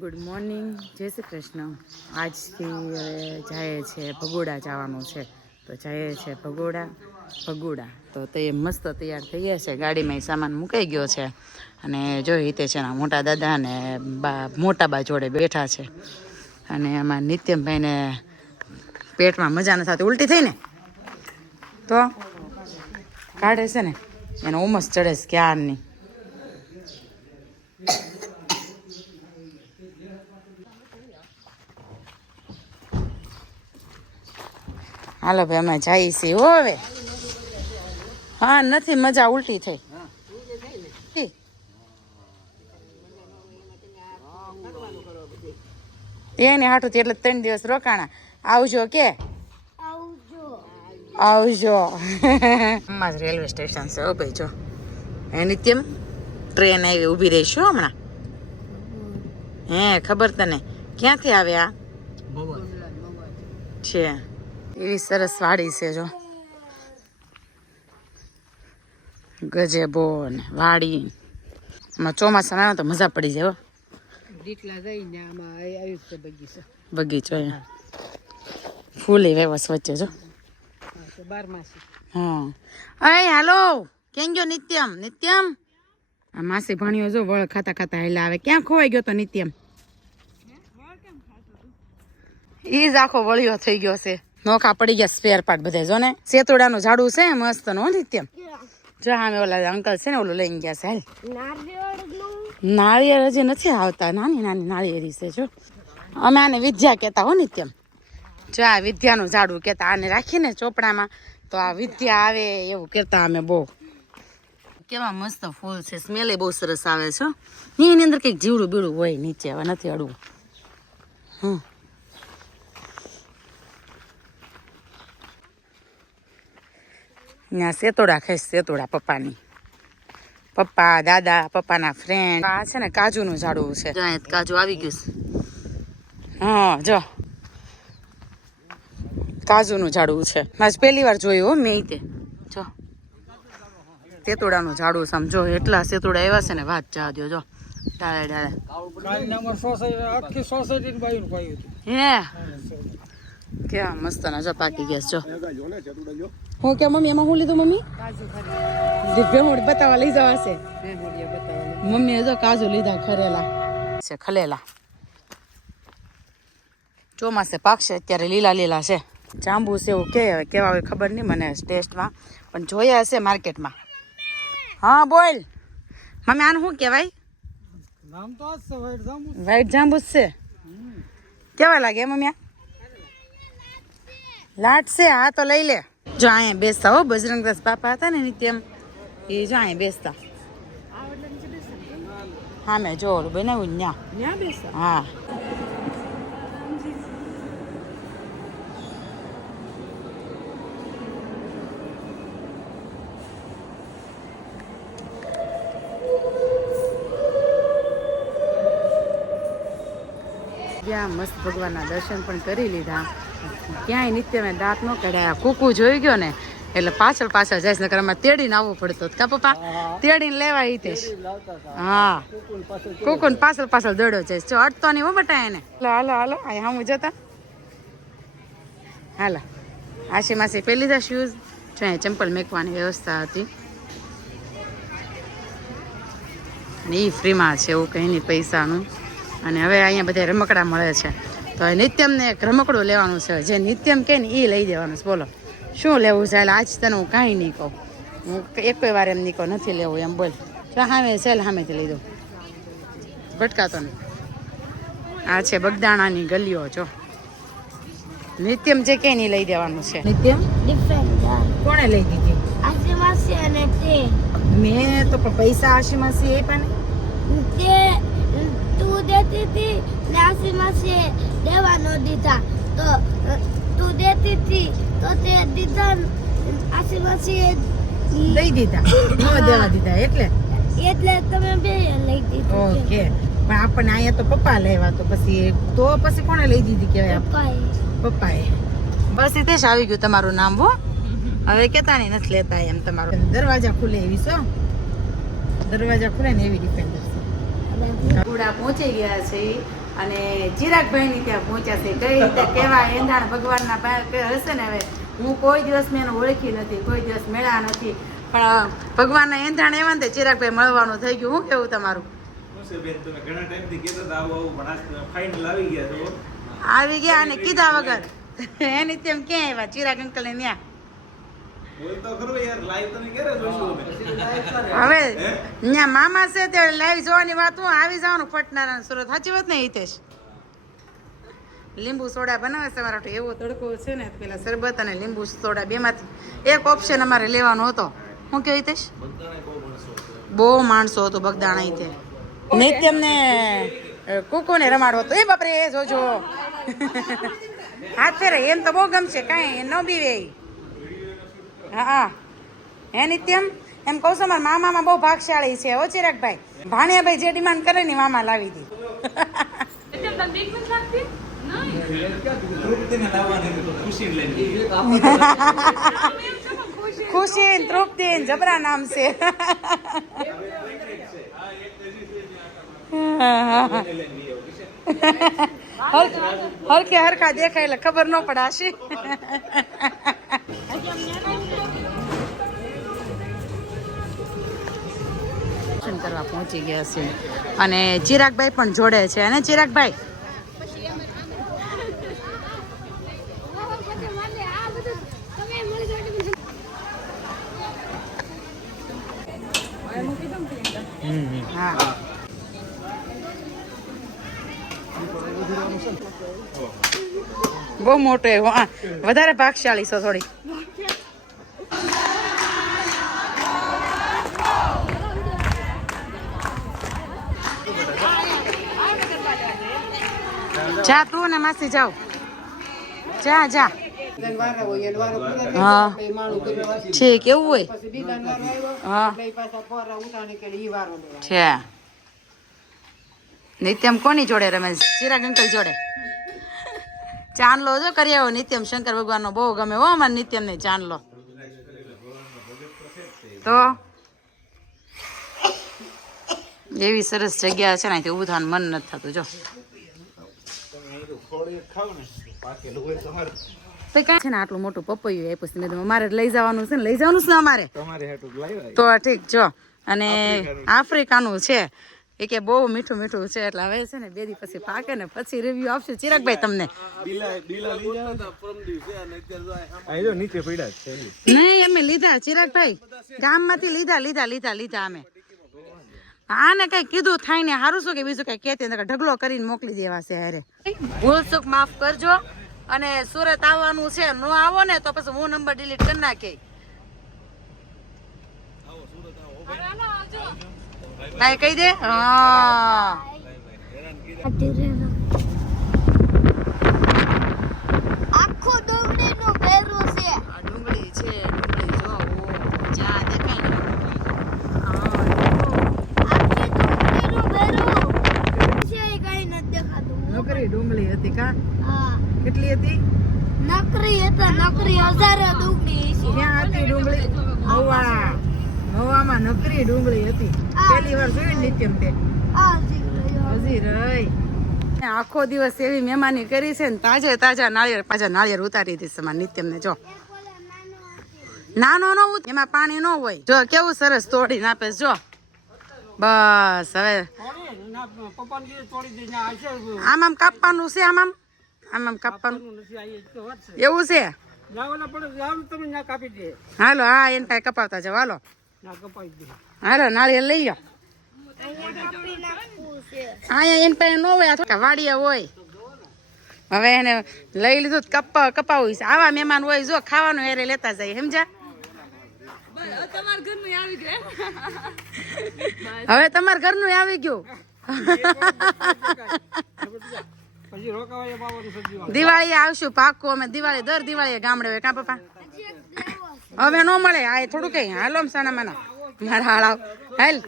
Good morning, જય શ્રી કૃષ્ણ. આજથી જાય છે ભગોડા જવાનું છે, તો જાય છે ભગોડા. તો તે મસ્ત તૈયાર થઈ ગયા છે, ગાડીમાં સામાન મુકાઈ ગયો છે. અને જો તે છે ને મોટા દાદા ને મોટા બા જોડે બેઠા છે. અને આમાં નિત્યમભાઈને પેટમાં મજા ન થતી, ઉલટી થઈ ને તો કાઢે છે ને એને ઉમસ ચડે છે ક્યારની. હાલો ભાઈ, અમે જઈએ છીએ હો હવે. હા, નથી મજા, ઉલટી થઈ. એને હાટું એટલે 3 દિવસ રોકાણા. આવજો કે આવજો. હમણાં જ રેલવે સ્ટેશન છે. ઓ ભાઈ જો એ નિત્યમ ટ્રેન આવી, ઊભી રહીશું હમણાં. હે ખબર તને ક્યાંથી આવ્યા છે? એવી સરસ વાડી છે જો, ગજેબો ને વાડી. આમાં ચોમાસામાં આવે તો મજા પડી જાય. બગીચો ફૂલી વ્યવસ વચ્ચે જો. હા, અય હાલો, કેમ ગયો નિત્યમ? આ માસી ભણીઓ જો વળ ખાતા ખાતા હેલા આવે. ક્યાં ખોવાઈ ગયો તો નિત્યમ? ઈ જ આખો વળિયો થઈ ગયો છે. નોખા પડી ગયા સ્પેર પાર્ટ બધા જો ને. સેતુડાનું ઝાડું છે મસ્ત નો નિત્યમ. જો આમે ઓલા અંકલ છે ને ઓલું લઈને ગયા છે. નાળિયેર હજી નથી આવતા, નાની નાળિયેરી છે જો. અમે આને વિદ્યા કહેતા હો નિત્યમ. જો આ વિદ્યાનું ઝાડું કહેતા. આને રાખીને ચોપડામાં તો આ વિદ્યા આવે એવું કહેતા અમે. બહુ કેવા મસ્ત ફૂલ છે, સ્મેલ બહુ સરસ આવે છે. એની અંદર કંઈક જીવડું બીડું હોય નીચે, હવે નથી અડવું. ત્યાં સેતોડા ખાઈશ, સેતોડા પપ્પા દાદા પપ્પાના ફ્રેન્ડ. આ છે ને કાજુનું ઝાડવું છે. કાજુ આવી ગયું છે. હા જો કાજુનું ઝાડવું છે. આજ પહેલી વાર જોયું હો મેં. તે જો સેતુડાનું ઝાડવું સમજો. એટલા સેતુડા એવા છે ને વાત જવા દો. જો ડાળે હે કેવા મસ્ત ના જો પાકી ગયા જો. હું કે મમ્મી એમાં શું લીધું? મમ્મી ભેહુડી બતાવવા લઈ જવા છે. મમ્મીએ જો કાજુ લીધા ખરેલા છે, ખલેલા. ચોમાસે પાકશે, અત્યારે લીલા છે. જાંબુ છે એવું કેવા હોય ખબર નહીં મને ટેસ્ટમાં, પણ જોયા હશે માર્કેટમાં. હા બોલ મમ્મી, આનું શું કહેવાય? વ્હાઈટ જાંબુ છે. કેવા લાગે મમ્મી? લાટ છે. હા તો લઈ લે. જો અહીંયા બેસતા હો બજરંગદાસ બાપા હતા ને નિત્યમ, એ જો અહીંયા બેસતા. હા મેં જો ઓલું બનાવ્યું ન્યા બેસતા. હા ત્યાં મસ્ત ભગવાનના દર્શન પણ કરી લીધા. ક્યાંય નિત્ય મેં દાંત ન કઢાયા. કુકુ જોઈ ગયો ને એટલે પાછળ જાય. નકર અમારે તેડીને આવવું પડતું કા પપ્પા? તેડીને લેવા હિતેશ. હા કુકુ પાછળ દોડ્યો જાય. જો અટતો નહીં હો બટા એને. હાલો અહીંયા હું જતા. હાલો આશી માસી પહેરી લીધા શૂઝ. જો અહીંયા ચંપલ મેકવાની વ્યવસ્થા હતી. અને એ ફ્રીમાં છે, એવું કંઈ નહીં પૈસાનું. અને હવે અહીંયા બધા રમકડા મળે છે. તો નિત્યમને એક રમકડું લેવાનું છે. જે નિત્યમ કહે ને એ લઈ દેવાનું છે. બોલો શું લેવું છે? આજ તને હું કાંઈ નહીં કહું. હું એક વાર એમ નહીં કહું નથી લેવું એમ. બોલ સામે સામેથી લઈ દઉં, ભટકાતો નહીં. આ છે બગદાણાની ગલીઓ. જો નિત્યમ જે કે નહીં લઈ દેવાનું છે. નિત્યમ કોણે લઈ દીધી? આશી માસી અને તે. મેં તો પૈસા આશી માસી આપ્યા ને. તું દેતી હતી ને આશી માસી દેવા ન દીધા, તો તું દેતી હતી તો તે દીધા. આશી માસી લઈ દીધા, ન દેવા દીધા એટલે તમે બે લઈ દીધું. ઓકે, પણ આપણને અહીંયા તો પપ્પા લેવા. તો પછી કોણે લઈ દીધી કહેવાય? પપ્પાએ. બસ એ જ આવી ગયું તમારું નામ. હો હવે કેતા નહીં નથી લેતા એમ. તમારું દરવાજા ખુલે એવી છો, દરવાજા ખુલે ને એવી ડિપેન્ડ છે. પૂડા પહોંચી ગયા છે. અને ચિરાગભાઈની ત્યાં પહોંચ્યા છે. કઈ રીતે કેવા એંધાણ ભગવાનના હશે ને. હવે હું કોઈ દિવસ મેં એને ઓળખી નથી, કોઈ દિવસ મેળા નથી, પણ ભગવાનના એંધાણ એવા ને ચિરાગભાઈ મળવાનું થઈ ગયું. શું કેવું તમારું? આવી ગયા અને કીધા વગર એની તેમ ક્યાં આવ્યા ચિરાગ અંકલ ને ત્યાં. હવે ત્યાં મામા છે તે લાઈવ જોવાની વાત. હું આવી જવાનું ફટનારા સુરત. સાચી વાત ને હિતેશ? લીંબુ સોડા બનાવે છે અમારા એવો તડકો છે ને, પેલા શરબત અને લીંબુ સોડા બેમાંથી એક ઓપ્શન અમારે લેવાનો હતો. શું કહ્યું હિતેશ? બહુ માણસો હતો બગદાણા. તે નિત્યમ ને કુકુ ને રમાડો હતો. એ બાપરે એ જોજો હાથ ફેરે. એમ તો બહુ ગમશે, કાંઈ ન બીવે. હા હે નિત્યમ, એમ કહું છું મારા મામામાં બહુ ભાગશાળી છે. હો ચિરાગભાઈ, ભાણિયાભાઈ જે ડિમાન્ડ કરે ને મામા લાવી દી. ખુશી તૃપ્તિ જબરા નામ છે. હરખે હરખા દેખાય એટલે ખબર ન પડાશે. કરવા પહોંચી ગયા છે અને ચિરાગભાઈ પણ જોડે છે. અને ચિરાગભાઈ બહુ મોટો એવો વધારે ભાગશાળી છો થોડી. જા તું ને માસી જાઓ. જા જા. હા છે કેવું હોય? હા છે. નિત્યમ કોની જોડે રમે? ચિરાગ અંકલ જોડે. ચાંદલો જો કરી આવો નિત્યમ. શંકર ભગવાન નો બહુ ગમે હો અમારે નિત્યમ ને ચાંદલો. તો એવી સરસ જગ્યા છે ને, ઉભું થવાનું મન નથી થતું. જો છે ને આટલું મોટું પપૈયું આપ્યું છે. અમારે લઈ જવાનું છે ને, લઈ જવાનું છે ને અમારે. તો ઠીક. જો અને આફ્રિકાનું છે એ કે બહુ મીઠું મીઠું છે. એટલે હવે છે ને 2 દી પછી પાકે ને પછી રિવ્યુ આપશે ચિરાગભાઈ તમને. નહીં અમે લીધા ચિરાગભાઈ, ગામમાંથી લીધા અમે. આને કઈ કીધું થાય ને સારું શું કે બીજું કઈ કેતી ઢગલો કરીને મોકલી દેવા છે. અરે ભૂલ ચૂક માફ કરજો. અને સુરત આવવાનું છે, નો આવો ને તો પછી હું નંબર ડિલીટ કરી નાખી. કઈ કહી દે. હા આખું ડુંગળી નું ભેરું છે. આ ડુંગળી છે. ડુંગળી જો જ્યાં દેખાય ને નકરી ડુંગળી હતી. કા કેટલી હતી? નકરી હતા. નકરી 1000 ડુંગળી છે. ક્યાં હતી ડુંગળી? મવામાં નકરી ડુંગળી હતી. પહેલી વાર જોઈ નિત્યમ તે. હજી રહી. આખો દિવસ એવી મહેમાની કરી છે ને, તાજા નાળિયેર ઉતારી દીધું મારા નિત્યમ ને. જો નાનો નો એમાં પાણી ન હોય. જો કેવું સરસ તોડી નાપે. જો બસ હવે આમ કાપવાનું છે. આમ કાપવાનું એવું છે. હાલો હા એને પાસે કપાવતા જાવ. હાલો નાળિયેર લઈ લો. અહીંયા એને પાસે ન હોય, વાડિયા હોય. હવે એને લઈ લીધું કપાવું છે. આવા મહેમાન હોય જો ખાવાનું હેરે લેતા જાય. સમજ્યા? હવે તમારા ઘરનું આવી ગયું. દિવાળી આવશું પાકું. અમે દિવાળી દર દિવાળી ગામડે હોય. કા પપ્પા? હવે ન મળે. આ થોડું કઈ હાલો સાના માના મારા હાલ